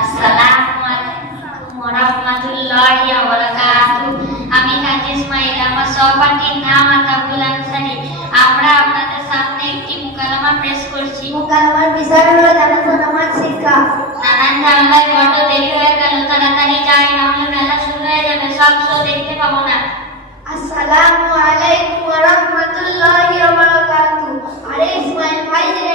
আসসালামু ওয়া রাহমাতুল্লাহি ওয়া বারাকাতুহু। আমি কাজী ইসমাইল, আমার সহপাঠীর নাম আতাউল আনসারী। আমরা আপনাদের সামনে একটি মুকালমা পেশ করছি। মুকালমার বিষয় হলো জানাজা নামাজ শিক্ষা। নানান ঝামেলায় বড্ড দেরি হয়ে গেল, তাড়াতাড়ি যাই, নাহলে মেলা শুরু হয়ে যাবে, সব শো দেখতে পাবো না। আসসালামু আলাইকুম ওয়া রাহমাতুল্লাহি ওয়া বারাকাতুহু। আরে ইসমাইল ভাই যে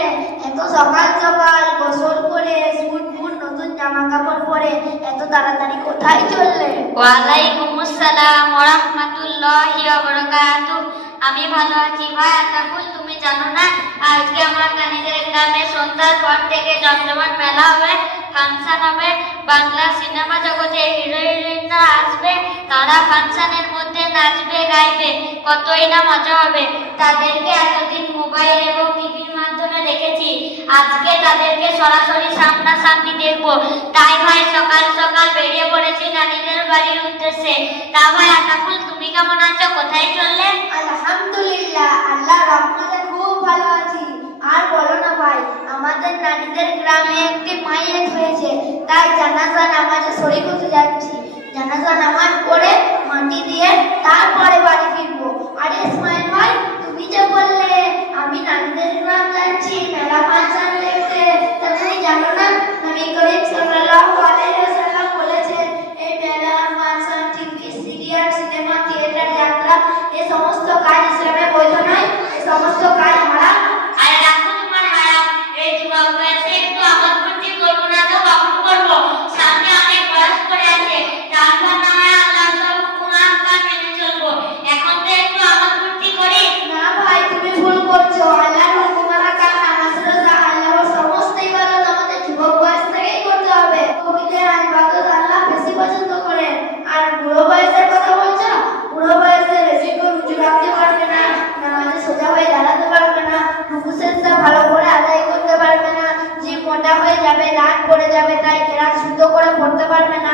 এত সকাল সকাল গোসল করে স্কুল নতুন জামা কাপড় পরে এত তাড়াতাড়ি কোথায় চললে? ওয়ালাইকুম আসসালাম ওয়া রাহমাতুল্লাহি ওয়া বারাকাতুহু। আমি ভালো আছি ভাই আতাকুল, তুমি জানো না আজকে আমার কানিদের গ্রামে সন্ধ্যার পর থেকে জমজমাট মেলা হবে, ফাংশন হবে, বাংলা সিনেমা জগতে হিরো হিরোইনরা আসবে, তারা ফাংশনের মধ্যে নাচবে গাইবে, কতই না মজা হবে। তাদেরকে এতদিন মোবাইল এবং টিভির মাধ্যমে দেখেছি, আজকে তাদেরকে সরাসরি সামনাসামনি দেখবো। তাই ভাই সকাল সকাল বেরিয়ে পড়েছি নানিদের বাড়ির উদ্দেশ্যে। তা ভাই আতাকুল, তুমি কেমন আছো, কোথায় চললে? আলহামদুলিল্লাহ, আল্লাহর রহমতে খুব ভালো আছি। আর বলো না ভাই, আমাদের নানিদের গ্রামে একটি মাইয়াত হয়েছে, তাই জানাজা নামাজে শরীক হতে যাচ্ছি। জানাজা নামাজ পড়ে মাটি দিয়ে তারপরে বাড়ি ফিরবো। আরে ইসমাইল ভাই, তুমি যে বললে আমি নানিদের গ্রাম যাচ্ছি মেলা ফাংশন দেখতে, তা তুমি জানো না নবী করিম সাল্লাল্লাহু আলাইহি ওয়াসাল্লাম বলেছেন এই মেলা function TV serial cinema theatre যাত্রা এই সমস্ত কাজ ইসলামে বৈধ নয়, এই সমস্ত কাজ হারাম। আরে রাখো তোমার হারাম, এই যুবক বয়সে একটু আমোদ ফুর্তি করবো না তো কখন করবো? সামনে অনেক বয়স পড়ে আছে, তারপর না হয় আল্লাহর সব হুকুম আহকাম মেনে চলবো। এখন তো একটু আমোদ ফুর্তি করি। না ভাই, তুমি ভুল করছো। আল্লাহর হুকুম আহকাম নামাজ রোজা আল্লাহর সমস্ত ইবাদত আমাদের যুবক বয়স থেকেই করতে হবে। কবিদের ইবাদত আল্লাহ বেশি পছন্দ করেন। আর বুড়ো বয়সের কথা বলছো, বুড়ো বয়সে বেশি করে রুজু রাখতে পারবে না, নামাজে সোজা হয়ে দাঁড়াতে পারবে না, রুকু সেজদা ভালো করে আদায় করতে পারবে না, জিভ মোটা হয়ে যাবে, দাঁত পড়ে যাবে, তাই কেরাত শুদ্ধ করে পড়তে পারবে না।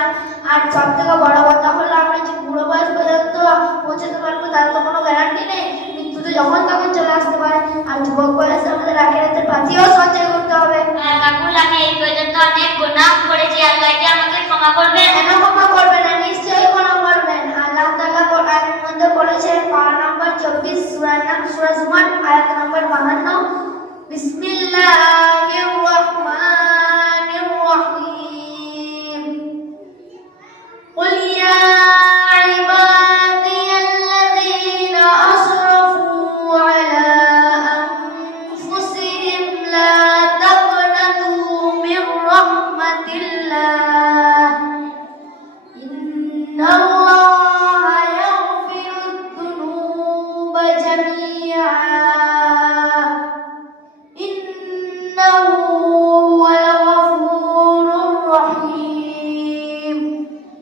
আর সব থেকে বড় কথা হলো আমরা যে বুড়ো বয়স পর্যন্ত পৌঁছাতে পারবো তার তো কোনো গ্যারান্টি নেই, মৃত্যু তো যখন তখন চলে আসতে পারে। আর যুবক বয়সে আমাদের আখিরাতের পাতিও সঞ্চয় করতে হবে। কাকুল, আমি এই পর্যন্ত অনেক গুনাহ করেছি, আল্লাহ কি আমাকে ক্ষমা করবে? কেন ক্ষমা করবে না? নিশ্চয়ই ক্ষমা করবেন। আল্লাহ তাআলা কোরআনের মধ্যে বলেছেন, পারা নম্বর 24 সূরার নাম সূরা জুমার, আয়াত নম্বর 52, বিসমিল্লাহির রহমানির রহিম, কুল ইয়া ইবাদিয়াল্লাযীনা আসরাফু আলা আনফুসিহিম লা তাকনাতু মির রাহমাতিল্লাহ ইন্নাল্লাহা ইয়াগফিরুদ যুনুবা জামিআ ইন্নাহু হুয়াল গফুরুর রহিম।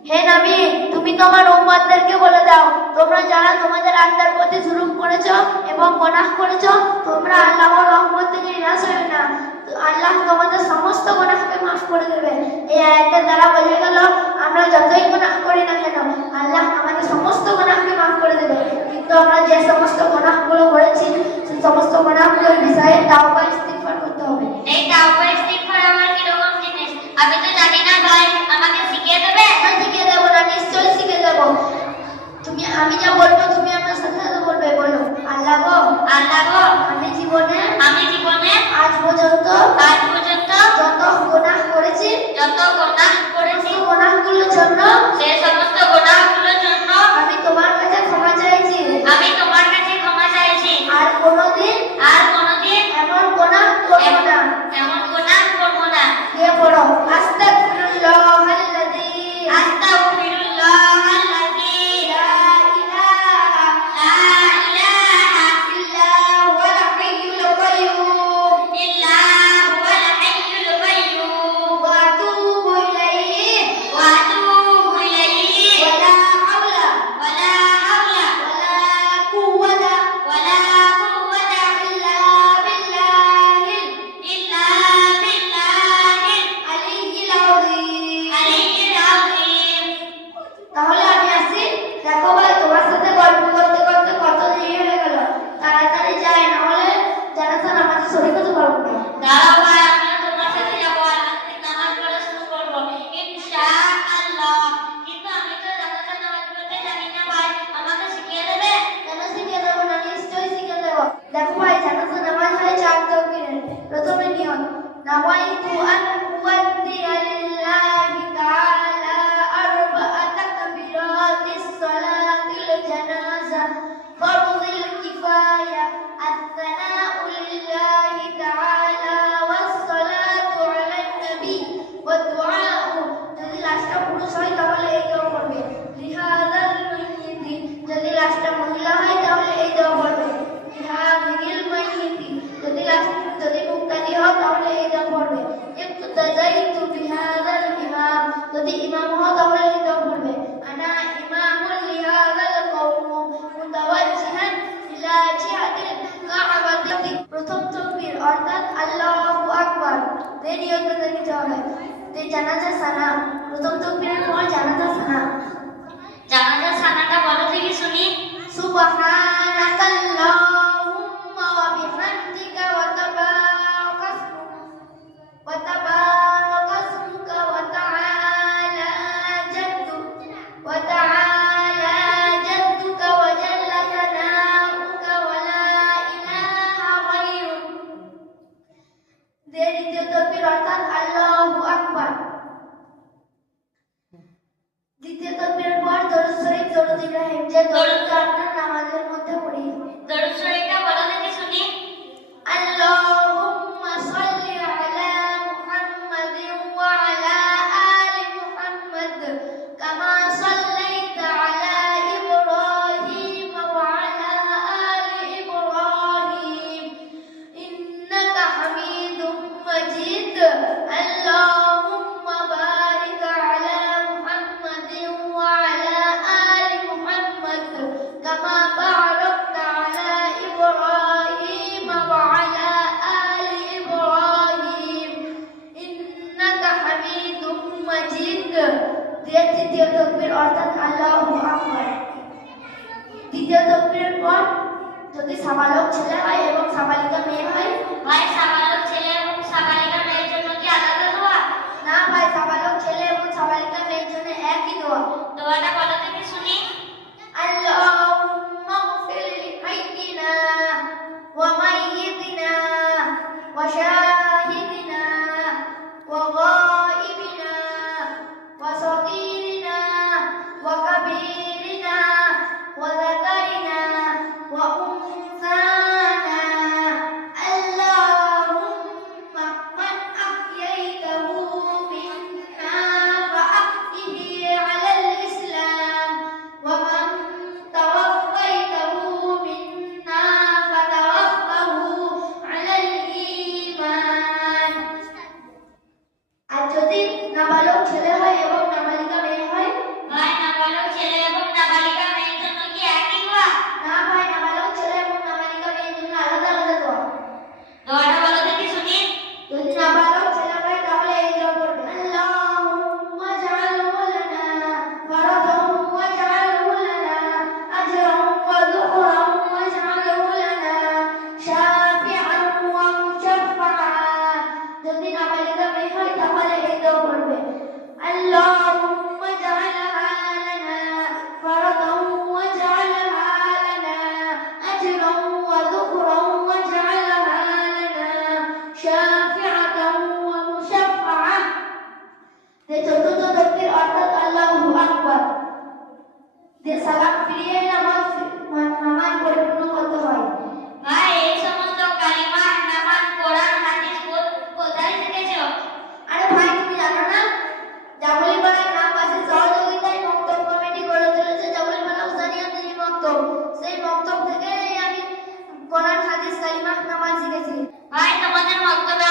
হে নবী, তুমি তোমার উম্মতদেরকে বলে দাও, তোমরা যারা তোমাদের আত্মার প্রতি জুলুম করেছো এবং গুনাহ করেছো, তোমরা আল্লাহর রহমত থেকে নিরাশ হয়ো না, আল্লাহ তোমাদের সমস্ত গুনাহকে মাফ করে দেবে। এই আয়াতের দ্বারা বোঝা গেল আমরা যতই গুনাহ করি না কেন আল্লাহ আমাদের সমস্ত গুনাহকে মাফ করে দেবে। কিন্তু আমরা যে সমস্ত গুনাহগুলো করেছি সেই সমস্ত গুনাহগুলোর বিষয়ে তাওবা ইস্তিগফার করতে হবে। এই তাওবা ইস্তিগফার আবার কি রকম জিনিস? আমি তো জানি না ভাই, আমাকে শিখিয়ে দেবে? না, শিখিয়ে দেবো না, নিশ্চয়ই শিখে দেবো। আমি যা বলবো তুমি আমার সাথে সাথে বলবে। বলো, আল্লাহ গো, আল্লাহ গো, আমি জীবনে আজ পর্যন্ত যত গুনাহ করেছি গুনাহগুলোর জন্য সেই সমস্ত গুনাহগুলোর জন্য আমি তোমার কাছে ক্ষমা চাইছি। আর কোনোদিন এমন গুনাহ করবো না। এমন গুনাহ করব না। দিয়ে পড়ো, আস্তাগফিরুল্লাহাল্লাযী আস্তাগফিরুল্লাহাল্লাযী লা ইলাহা ইল্লা হুয়াল হাইয়ুল কাইয়্যুম ইল্লা হুয়াল হাইয়ুল কাইয়্যুম ওয়া আতুবু লাশটা পুরুষ হয় তাহলে এই দোয়া পড়বে লিহাযাল মাইয়িতি। যদি লাশটা মহিলা হয় তাহলে এই দোয়া পড়বে লিহাযিল মাইয়িতি। যদি মুক্তাদি হয় তাহলে এই দোয়া পড়বে ইক্তাদাইতু বিহাযাল ইমাম। যদি ইমাম হয় তাহলে এই দোয়া পড়বে আনা ইমামুল লিহাযাল কওম মুতাওয়াজ্জিহান ইলা জিহাতিল কাবাতি। প্রথম তাকবীর অর্থাৎ আল্লাহু আকবার এই নিয়তে নিতে হবে। জানাজা সানা, প্রথম তাকবীরের পর জানাজা সানা। জানাজার সানাটা বলো দেখি শুনি। সুবহানাকাল্লাহুম্মা ওয়া বিহামদিকা ওয়া তাবারাকা ইসমুকা ওয়া তাআলা জাদ্দুকা ওয়া জাল্লা সানাউকা ওয়া লা ইলাহা গায়রুক। দ্বিতীয় তাকবীর অর্থাৎ আল্লাহু আকবার। দ্বিতীয় তাকবীরের পর দরুদ শরীফ দরুদ ইব্রাহিম যে দরুদটা আপনার নামাজের মধ্যে পড়ি। দরুদ শরীফটা বলো দেখি শুনি। আল্লাহুম্মা সাল্লি আলা মুহাম্মাদিন ওয়া আলা আলি মুহাম্মাদ কামা সাল্লাইতা আলা ইব্রাহিম ওয়া আলা আলি ইব্রাহিম ইন্নাকা হামিদুম মাজিদ। আল্লাহুম্মা বারিক আলা মুহাম্মাদিন ওয়া আলা আলি মুহাম্মাদ কামা বারাকতা আলা ইব্রাহিম ওয়া আলা আলি ইব্রাহিম ইন্নাকা হামিদুম মাজিদ। তৃতীয় তাকবীর অর্থাৎ আল্লাহু আকবার। দ্বিতীয় তাকবীরের পর যদি সাবালক ছেলে হয় এবং সাবালিকা মেয়ে হয়। ভাই সাবালক ছেলে এবং সাবালিকা মেয়ের জন্য কি আলাদা দোয়া? না ভাই, সাবালক ছেলে এবং সাবালিকা মেয়ের জন্য একই দোয়া। দোয়াটা বলো দেখি শুনি। আল্লাহুম্মা ইগফির লিহাইয়িনা ওয়া মাইয়িতিনা ওয়া শাহিদিনা ওয়া গায়িবিনা ওয়া সাগীরিনা ওয়া কাবীরিনা ওয়া যাকারিনা ওয়া উনসানা। আল্লাহুম্মা মান আহইয়াইতাহু মিন্না فأحيه على الإسلام ومن توفيته منا فتوفه على الإيمان। আর যদি নাবালক ছেলে হয় এবং নাবালিকা মেয়ে হয়। ভাই নাবালক ছেলে এবং নাবালিকা মেয়ের জন্য কি একই দোয়া? না ভাই, নাবালক ছেলে এবং নাবালিকা মেয়ের জন্য আলাদা আলাদা দোয়া। দোয়াটা বলো দেখি শুনি। যদি নাবালক ছেলে হয় তাহলে এই দোয়া পড়বে আল্লাহুম্মা জাআলহু লানা ফারাদান ওয়া জাআলহু লানা আজরান ওয়া যুহরান ওয়া জাআলহু লানা শাফিআন ওয়া মুশাফফাআন। যদি নাবালিকা মেয়ে হয় তাহলে এই দোয়া পড়বে আল্লাহুম্মা জাআলহা লানা ফারাদান ওয়া জাআলহা লানা আজরান ওয়া যুহরান ওয়া জাআলহা লানা শাফিআতান ওয়া মুশাফফাআ। চতুর্থ তাকবীর অর্থাৎ আল্লাহু আকবার। সালাম ফিরিয়ে নামাজ পরিপূর্ণ করতে হয়। ভাই এই সমস্ত কালিমা নামাজ কোরআন হাদিস কোথায় শিখেছো? আরে ভাই, তুমি জানো না জাবলীপাড়ার গ্রামবাসী সহযোগিতায় মক্তব কমিটি গড়ে তুলেছে জাবলীপাড়া উসানিয়া দিনী মক্তব। সেই মক্তব থেকে আমি কোরআন হাদিস কালিমা নামাজ শিখেছি। ভাই তোমাদের মক্তবে